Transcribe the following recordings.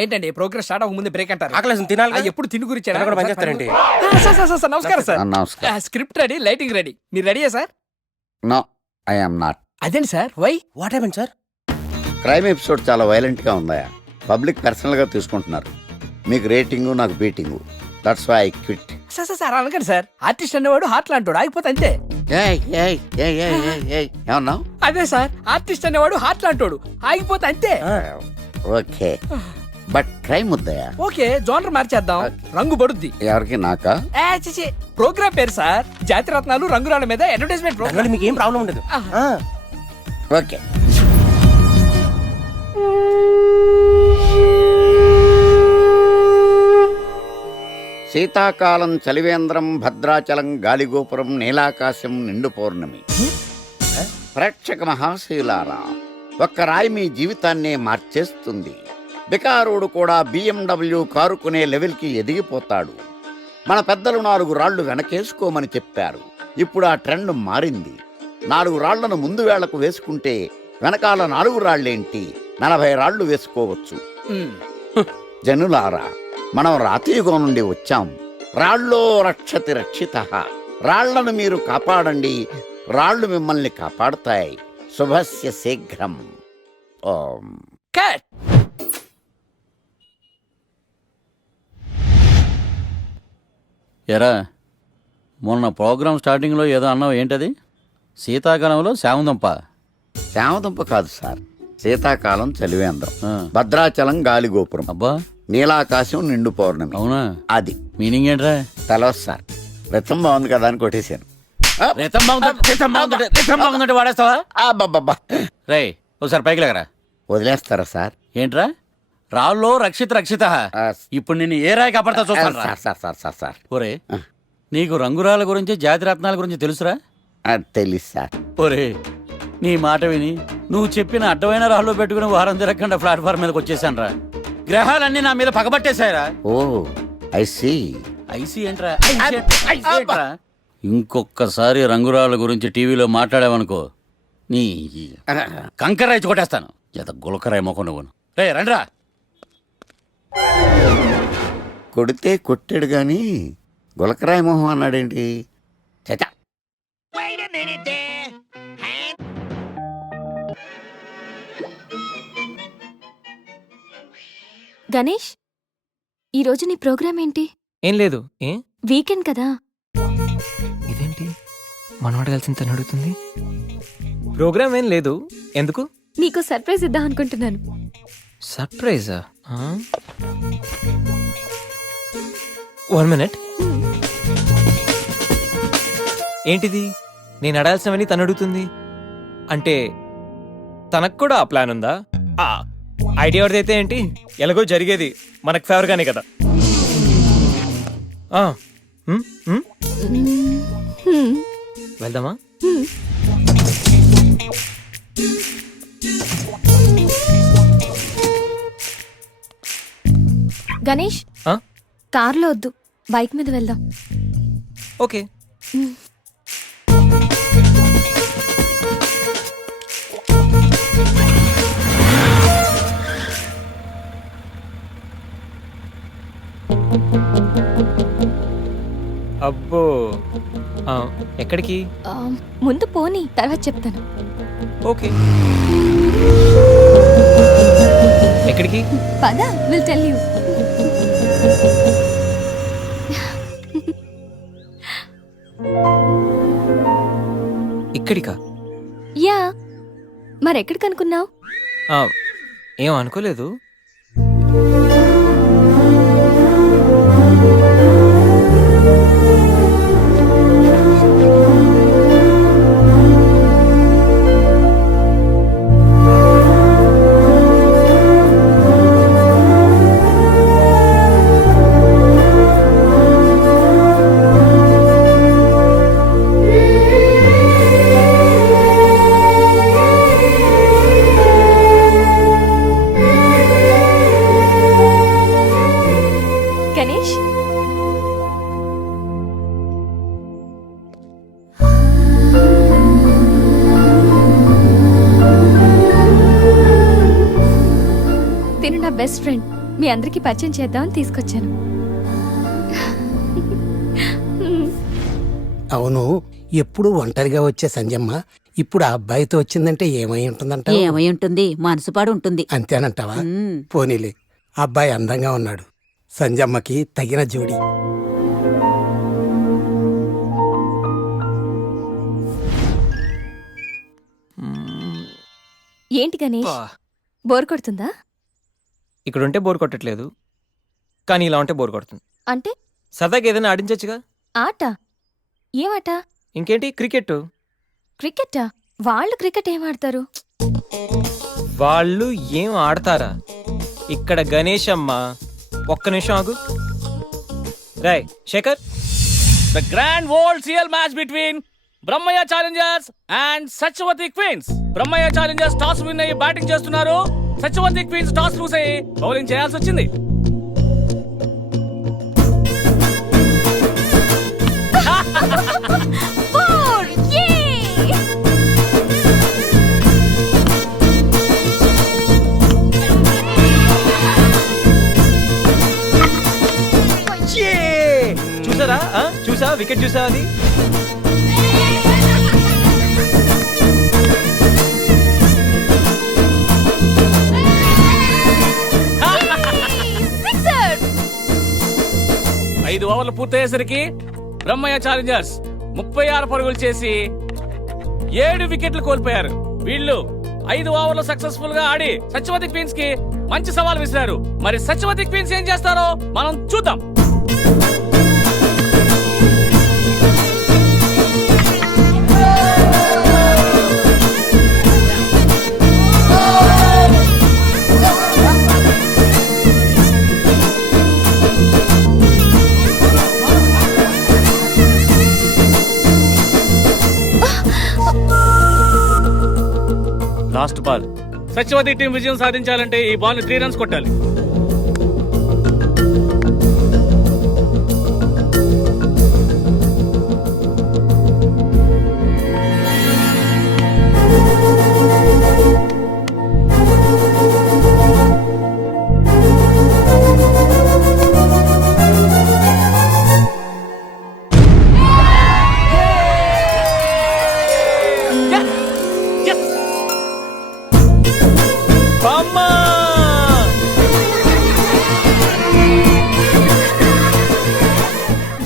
ఏంటండి progress start అవ్వక ముందు బ్రేక్ అంటారు? ఆకలేసం తినాలి కదా? ఎప్పుడు తిని గురించి తినకుండా పని చేస్తారేంటి? సార్ నమస్కారం సార్. నమస్కారం. Script ready, lighting ready. మీరు రెడీయా sir? No I am not. అదేంటి sir, why? What happen sir? Crime episode చాలా వైలెంట్ గా ఉందా? పబ్లిక్ పర్సనల్ గా తీసుకుంటున్నారు. మీకు రేటింగ్, నాకు beating. That's why I quit. Sir అనకండి సార్. ఆర్టిస్ట్ అనేవాడు హార్ట్ లాంటాడు, ఆగిపోతే అంతే. ఏమన్నావు? అదే సార్, ఆర్టిస్ట్ అనేవాడు హార్ట్ లాంటాడు, ఆగిపోతే అంతే. ఓకే, బట్ క్రైమ్ వద్దయా? ఓకే, జోనర్ మార్చేద్దాం, రంగు పడుద్ది. ఎవరికి? నాకా? ప్రోగ్రామ్ పేరు సార్ జాతి రత్నాలు రంగురాళ్ళ మీద అడ్వర్టైజ్మెంట్ దానివల్ల ప్రోగ్రామ్. మీకు ఏం ప్రాబ్లం ఉండదు. ఓకే. శీతాకాలం చలివేంద్రం, భద్రాచలం గాలిగోపురం, నీలాకాశం, నిండు పౌర్ణమి. ప్రేక్షక మహాశయులారా, ఒక్క రాయి మీ జీవితాన్నే మార్చేస్తుంది. బికారోడు కూడా BMW కారు కొనే లెవెల్కి ఎదిగిపోతాడు. మన పెద్దలు 4 రాళ్లు వెనకేసుకోమని చెప్పారు. ఇప్పుడు ఆ ట్రెండ్ మారింది. 4 రాళ్లను ముందు వేళ్లకు వేసుకుంటే వెనకాల 4 రాళ్లేంటి 40 రాళ్లు వేసుకోవచ్చు. జనులారా, మనం రాతియుగం నుండి వచ్చాం. రాళ్ళో రక్షతి రక్షితః. రాళ్లను మీరు కాపాడండి, రాళ్లు మిమ్మల్ని కాపాడుతాయి. శుభస్య శీఘ్రం. ఓం. కట్. ఎరా, మొన్న ప్రోగ్రామ్ స్టార్టింగ్లో ఏదో అన్నావు, ఏంటది? శీతాకాలంలో శామందంప. శామదుంప కాదు సార్, శీతాకాలం చలివేంద్రం, ఆ. భద్రాచలం గాలిగోపురం, అబ్బా, నీలాకాశం, నిండు పౌర్ణమి. అవునా? అది మీనింగ్ ఏంట్రా? తెలవదు సార్. రతం బాగుంది కదా అని కొట్టేశాను. రితం బాగుందంటే వాడేస్తావా? అబ్బబ్బబ్బా. రే, ఒకసారి పైకి లేకరా. వదిలేస్తారా సార్? ఏంట్రా? రాళ్ళో రక్షిత. ఆ, ఇప్పుడు నేను ఏ రాయి కాపాడతా చూస్తాను. Sir sir sir sir sir ఒరే, నీకు రంగురాల గురించి, జాతి రత్నాల గురించి తెలుసురా? తెలీదు సార్. ఒరే, నీ మాట విని నువ్వు చెప్పిన అడ్డమైన రాళ్ళు పెట్టుకుని వారం తిరగకుండా ప్లాట్ఫామ్ మీదకి వచ్చేసాను రా. గ్రహాలన్నీ నా మీద పగబట్టేశాయరా. ఓ ఐ సీ. ఐసీ ఏంట్రా? ఇంకొకసారి రంగురాళ్ళ గురించి టీవీలో మాట్లాడావనుకో, నీ కంకరాయి కొట్టేస్తాను. జత గులకరాయి మొక్క నువ్వు. రే రండ్రా. కొడితే కొట్టాడు గాని గులకరాయి మొహం అన్నాడేంటి? చచా. గణేష్, ఈరోజు నీ ప్రోగ్రామ్ ఏంటి? ఏం లేదు. ఏ వీకెండ్ కదా. ఇదేంటి మనవాడు కలిసి తను అడుగుతుంది? ప్రోగ్రామ్ ఏం లేదు. ఎందుకు? నీకు సర్ప్రైజ్ ఇద్దాం అనుకుంటున్నాను. సర్ప్రైజా? 1 మినిట్. ఏంటిది? నేను అడాల్సినవని తను అడుగుతుంది అంటే తనకు కూడా ఆ ప్లాన్ ఉందా? ఐడియా ఎవరిదైతే ఏంటి, ఎలాగో జరిగేది మనకు ఫేవర్ గానే కదా. వెళ్దామా? గణేష్, కార్లో వద్దు, బైక్ మీద వెళ్దాం. ఓకే. అబ్బో, ఎక్కడికి? ముందు పోనీ, తర్వాత చెప్తాను. ఓకే. ఎక్కడికి? పద, విల్ టెల్ యూ. ఇక్కడికా? యా, మరెక్కడికి అనుకున్నావు? ఏం అనుకోలేదు. గణేష్, తిను నా బెస్ట్ ఫ్రెండ్. మీ అందరికి పరిచయం చేద్దామని తీసుకొచ్చాను. అవును, ఎప్పుడు ఒంటరిగా వచ్చే సంజమ్మ ఇప్పుడు ఆ అబ్బాయితో వచ్చిందంటే ఏమై ఉంటుందంట? ఏమై ఉంటుంది, మనసుపాడు ఉంటుంది. అంతేనంటావా? ఉమ్. పోనీలే, అబ్బాయి అందంగా ఉన్నాడు, సంజమ్మకి తగిన జోడి. ఏంటి గణేష్, బోర్ కొడుతుందా? ఇక్కడ ఉంటే బోర్ కొట్టట్లేదు, కానీ ఇలా ఉంటే బోర్ కొడుతుంది. అంటే సరదాగా ఏదైనా ఆడించచ్చుగా. ఆట? ఏమాట? ఇంకేంటి, క్రికెట్. క్రికెటా? వాళ్ళు క్రికెట్ ఏం ఆడతారు? వాళ్ళు ఏం ఆడతారా? ఇక్కడ గణేష్ అమ్మ. ఒక్క నిమిషం ఆగు. Roy Shekhar, the grand world CL match between Brahmayya Challengers and Satyavathi Queens. Brahmayya Challengers toss win అయ్యి బ్యాటింగ్ చేస్తున్నారు. సత్యవతి క్వీన్స్ టాస్ లూజ్ అయ్యి బౌలింగ్ చేయాల్సి వచ్చింది. చూసారా? చూసా, వికెట్ చూసా అది. ఐదు ఓవర్లు పూర్తయ్యేసరికి బ్రహ్మయ్య ఛాలెంజర్స్ 36 పరుగులు చేసి 7 వికెట్లు కోల్పోయారు. వీళ్ళు 5 ఓవర్లు సక్సెస్ఫుల్ గా ఆడి సత్యవతి క్వీన్స్ కి మంచి సవాల్ విసిరారు. మరి సత్యవతి క్వీన్స్ ఏం చేస్తారో మనం చూద్దాం. Last ball. సత్యవతి టీం విజయం సాధించాలంటే ఈ బాల్ ని 3 రన్స్ కొట్టాలి.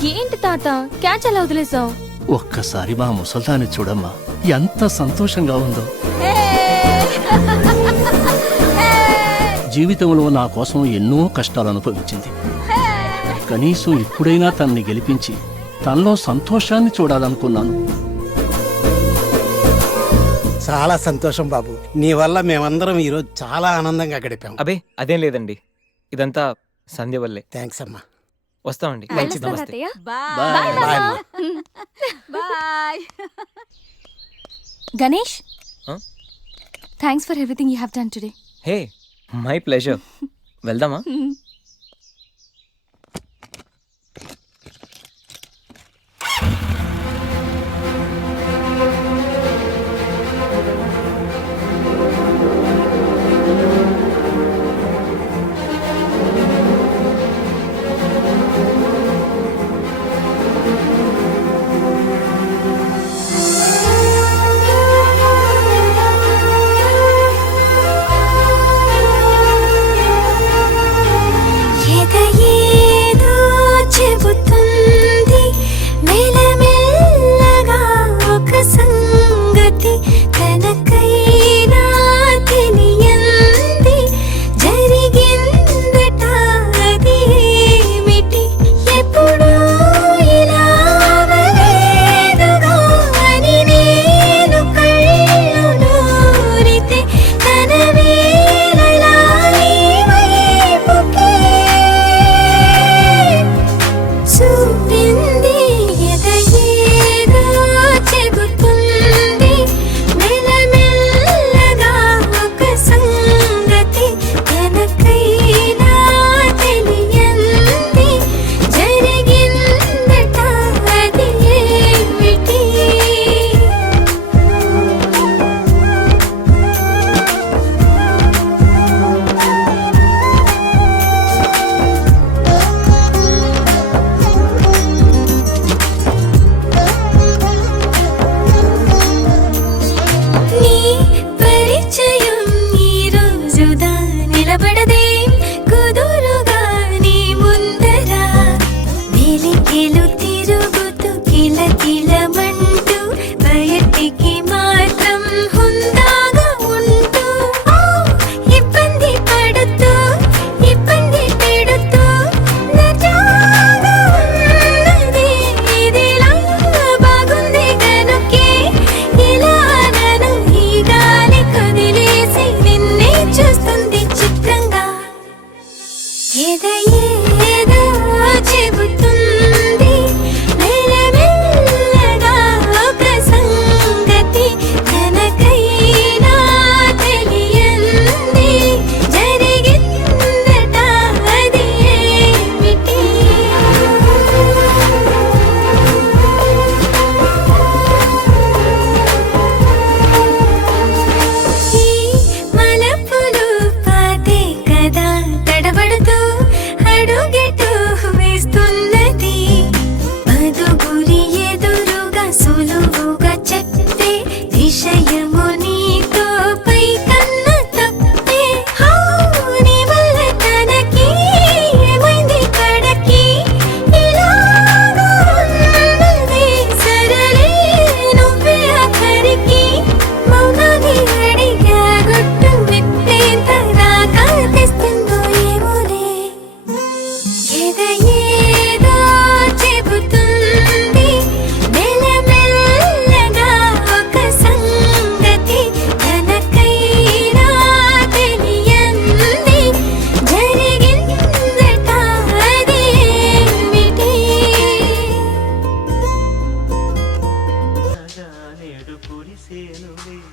ఏంటి తాత, క్యాచ్ ఎలా వదిలేసావు? ఒక్కసారి మా ముసల్దాన్ని చూడమ్మా, ఎంత సంతోషంగా ఉందో. జీవితంలో నా కోసం ఎన్నో కష్టాలు అనుభవించింది. కనీసం ఇప్పుడైనా తనని గెలిపించి తనలో సంతోషాన్ని చూడాలనుకున్నాను. చాలా సంతోషం బాబు, నీ వల్ల మేమందరం ఈరోజు చాలా ఆనందంగా గడిపాం. అబే అదేం లేదండి, ఇదంతా సంధ్య వల్లే. థ్యాంక్స్ అమ్మా. వస్తామండి. వెళ్ళొస్తాను నమస్తే. అత్తయ్య. బాయ్ బాయ్ అమ్మా. Bye. Ganesh, Huh? Thanks for everything you have done today. Hey, my pleasure. వెళ్దామా? ఏదో చెబుతుంది మెల్లమెల్లగా ఒక సంగతి తనకైనా తెలియంది జరిగిందట అది ఏమిటి ఈ మలపులు పాతే కదా తడబడుతూ అడుగెటు వేస్తున్నది మధుగురి ఎదురుగా సులువుగా చెప్పే విషయము నీతో పై కన్న తప్పే నీ వల్ల తనకి ఏమైంది కడకి ఇలాగా ఉన్నది సరళే నువ్వే ఆఖరికి మౌనాన్ని అడిగా గుట్టు విప్పేంత దాకా తెస్తుందో ఏమోలే ఏదో చెబుతుంది మెల్లమెల్లగా ఒక సంగతి తనకైనా తెలియంది జరిగిందట అది ఏమిటి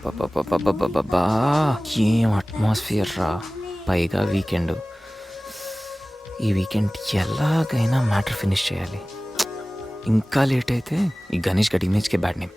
బాబా ఏం అట్మాస్ఫియర్ రా, పైగా వీకెండ్. ఈ వీకెండ్ ఎలాగైనా మ్యాటర్ ఫినిష్ చేయాలి. ఇంకా లేట్ అయితే ఈ గణేష్ గడి ఇమేజ్కే బ్యాడ్ నేమ్.